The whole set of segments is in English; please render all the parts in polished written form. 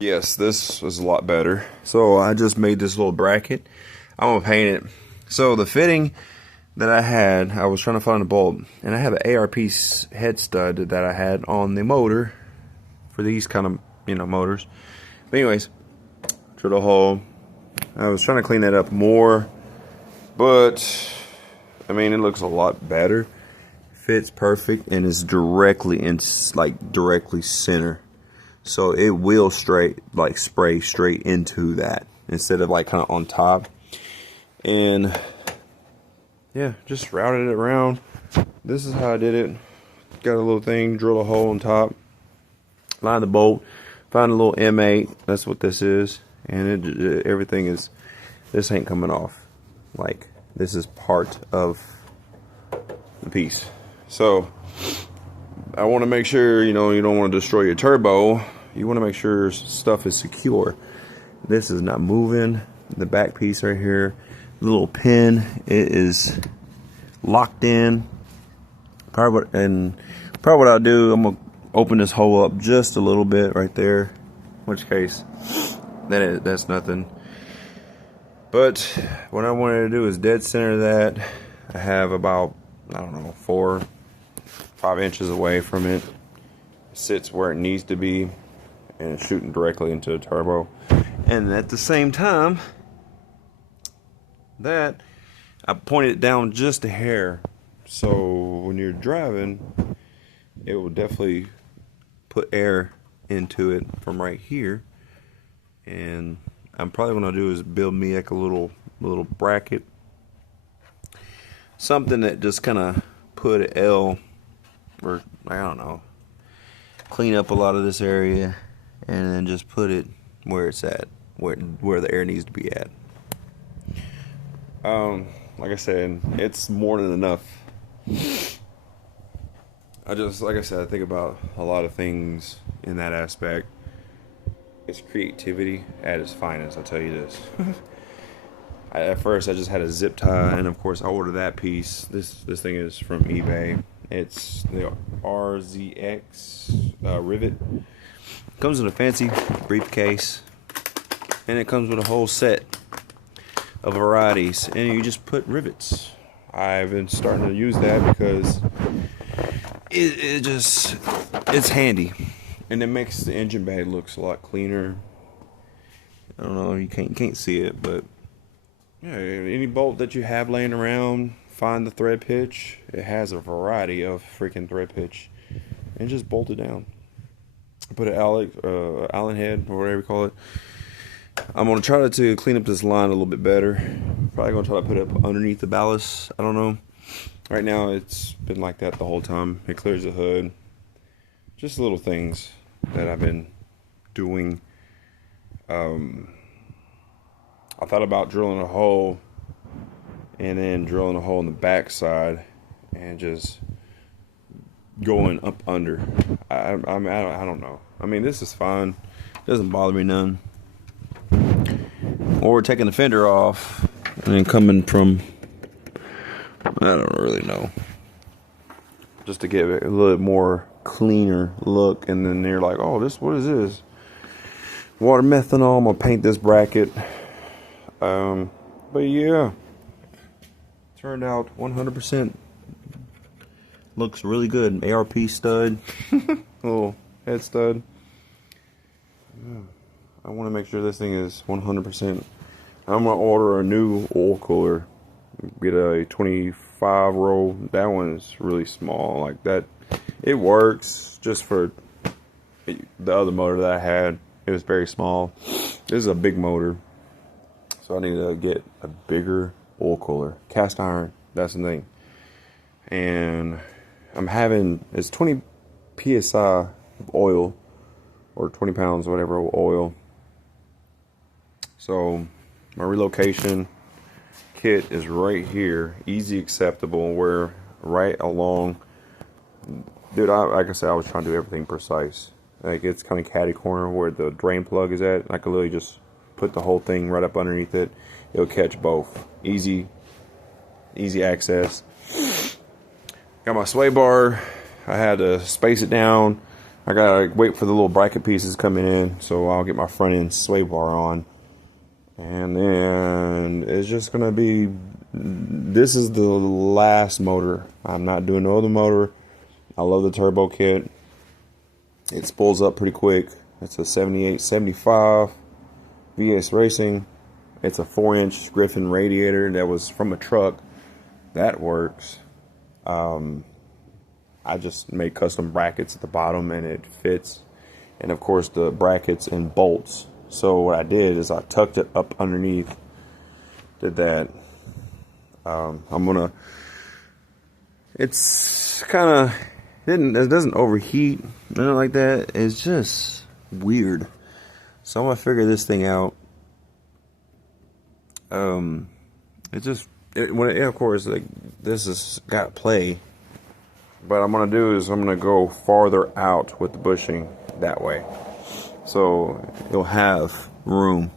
Yes, this is a lot better. So I just made this little bracket. I'm gonna paint it. So the fitting that I was trying to find a bolt, and I have an ARP head stud that I had on the motor for these kind of motors. But anyways, drill a hole. I was trying to clean that up more, but I mean it looks a lot better. Fits perfect and is directly in directly center. So it will spray straight into that instead of like kind of on top. And yeah, just routed it around. This is how I did it. Got a little thing, drill a hole on top, line the bolt, find a little M8. That's what this is, and everything is. This ain't coming off. Like this is part of the piece. So I want to make sure, you don't want to destroy your turbo. You want to make sure stuff is secure. This is not moving. The back piece right here, the little pin, it is locked in. Probably what I'll do, I'm gonna open this hole up just a little bit right there. In which case, that's nothing. But what I wanted to do is dead center that. I have about, I don't know, 4-5 inches away from it. Sits where it needs to be, and it's shooting directly into the turbo. And at the same time, that I pointed it down just a hair, so when you're driving, it will definitely put air into it from right here. And I'm probably gonna do is build me like a little bracket, something that just kind of put an L, or I don't know, clean up a lot of this area, and then just put it where it's at, where the air needs to be at. Like I said, it's more than enough. Like I said, I think about a lot of things in that aspect. It's creativity at its finest, I'll tell you this. At first I just had a zip tie, and of course I ordered that piece. This thing is from eBay. It's the RZX rivet. Comes in a fancy briefcase, and it comes with a whole set of varieties, and you just put rivets. I've been starting to use that because it's handy, and it makes the engine bay looks a lot cleaner. I don't know, you can't see it, but yeah, any bolt that you have laying around, find the thread pitch. It has a variety of freaking thread pitch, and just bolt it down. Put an Allen head, or whatever you call it. I'm gonna try to clean up this line a little bit better. Probably gonna try to put it up underneath the ballast. I don't know. Right now it's been like that the whole time. It clears the hood. Just little things that I've been doing. I thought about drilling a hole, and then drilling a hole in the back side, and just going up under. I don't know. I mean, this is fine. It doesn't bother me none. Or taking the fender off and then coming from, I don't really know, just to give it a little more cleaner look. And then they're like, oh, what is this? Water methanol. I'm gonna paint this bracket. But yeah, turned out 100%. Looks really good. ARP stud, little head stud. Yeah. I want to make sure this thing is 100%. I'm gonna order a new oil cooler. Get a 25 roll. That one is really small. Like that, it works just for the other motor that I had. It was very small. This is a big motor, so I need to get a bigger oil cooler. Cast iron. That's the thing. And it's 20 psi of oil, or 20 pounds, whatever, of oil. So my relocation kit is right here, easy acceptable. We're right along. Dude, like I said, I was trying to do everything precise. Like, it's kind of catty corner where the drain plug is at. I could literally just put the whole thing right up underneath it. It'll catch both. Easy access. Got my sway bar. I had to space it down. I gotta wait for the little bracket pieces coming in, so I'll get my front end sway bar on, and then it's just gonna be. This is the last motor. I'm not doing no other motor. I love the turbo kit. It spools up pretty quick. It's a 7875 VS Racing. It's a 4-inch Griffin radiator that was from a truck. That works. I just made custom brackets at the bottom and it fits. And of course the brackets and bolts. So what I did is I tucked it up underneath. Did that. It's kind of, it doesn't overheat, nothing like that. It's just weird. So I'm gonna figure this thing out. Of course, like, this has got to play. But I'm gonna do is I'm gonna go farther out with the bushing that way, so you'll have room.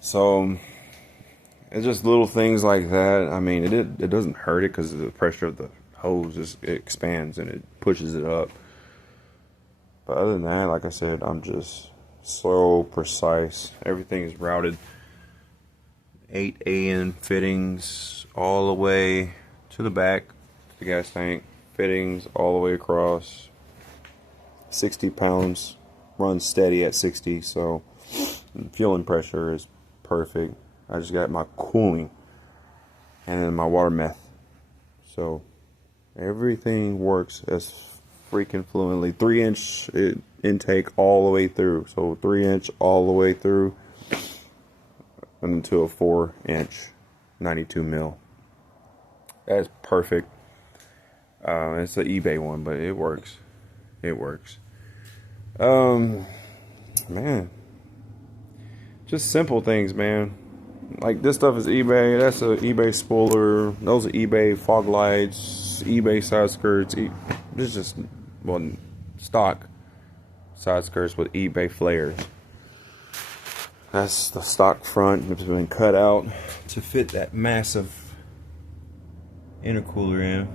So it's just little things like that. I mean, it doesn't hurt it because the pressure of the hose it expands and it pushes it up. But other than that, like I said, I'm just so precise. Everything is routed. 8 AN fittings all the way to the back. The gas tank fittings all the way across. 60 pounds, runs steady at 60, so fuel and pressure is perfect. I just got my cooling and then my water meth, so everything works as freaking fluently. 3-inch intake all the way through, so 3-inch all the way through into a 4-inch 92 mil. That's perfect. It's an eBay one, but it works. It works. Man, just simple things, man. Like this stuff is eBay. That's a eBay spoiler. Those are eBay fog lights, eBay side skirts. This is just stock side skirts with eBay flares. That's the stock front. It's been cut out to fit that massive intercooler in.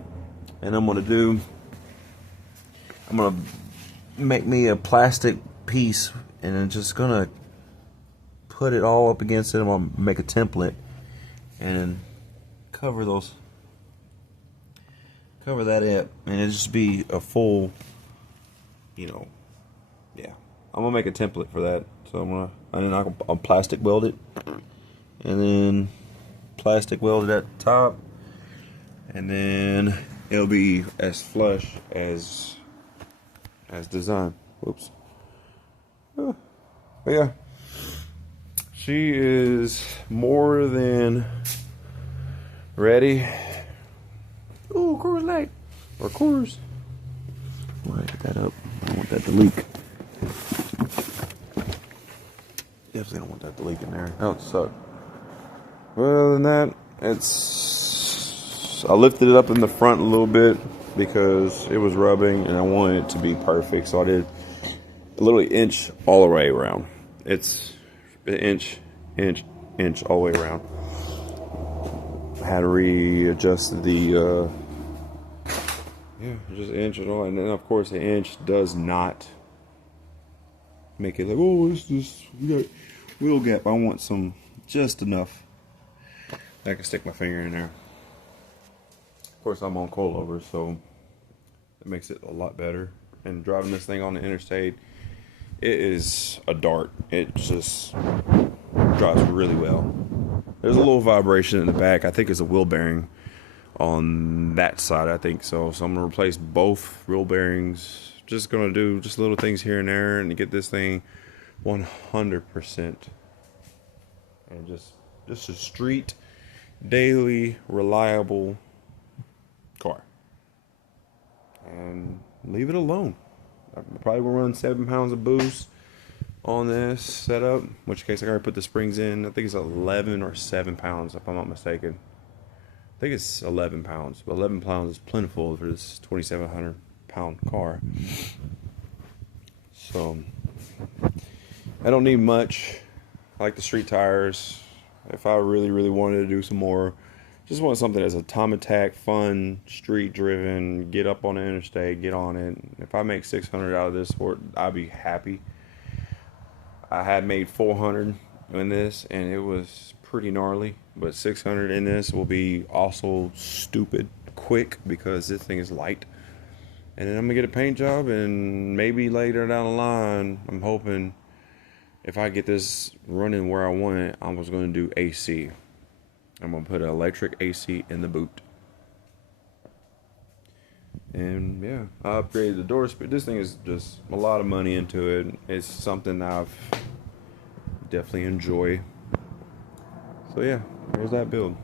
And I'm gonna make me a plastic piece, and I'm just gonna put it all up against it. I'm gonna make a template and cover that up, and it'll just be a full, yeah. I'm gonna make a template for that. So I'll plastic weld it, and then plastic weld it at the top, and then it'll be as flush as designed. Whoops. But yeah, she is more than ready. Ooh, Coors Light or Coors. Why get that up? I don't want that to leak. Definitely don't want that to leak in there. That would suck. But other than that, I lifted it up in the front a little bit because it was rubbing and I wanted it to be perfect. So I did literally inch all the way around. It's an inch all the way around. I had to readjust the just inch and all, and then of course the inch does not make it like, oh, it's just, we got wheel gap. I want some, just enough I can stick my finger in there. Of course, I'm on coilover, so it makes it a lot better. And driving this thing on the interstate, it is a dart. It just drives really well. There's a little vibration in the back. I think it's a wheel bearing on that side, I think so. So I'm going to replace both wheel bearings. Just going to do just little things here and there and get this thing 100%. And just a street, daily, reliable car. And leave it alone. I probably will run 7 pounds of boost on this setup, in which case I already put the springs in. I think it's 11 or 7 pounds if I'm not mistaken. I think it's 11 pounds, but 11 pounds is plentiful for this 2,700 pound car. So I don't need much. I like the street tires. If I really wanted to do some more, Just want something that's a time attack, fun, street driven, get up on the interstate, get on it. If I make 600 out of this sport, I'll be happy. I had made 400 in this and it was pretty gnarly, but 600 in this will be also stupid quick because this thing is light. And then I'm gonna get a paint job, and maybe later down the line, I'm hoping if I get this running where I want it, I was gonna do AC. I'm gonna put an electric AC in the boot. And yeah, I upgraded the door speed. This thing is just a lot of money into it. It's something I've definitely enjoy. So yeah, there's that build.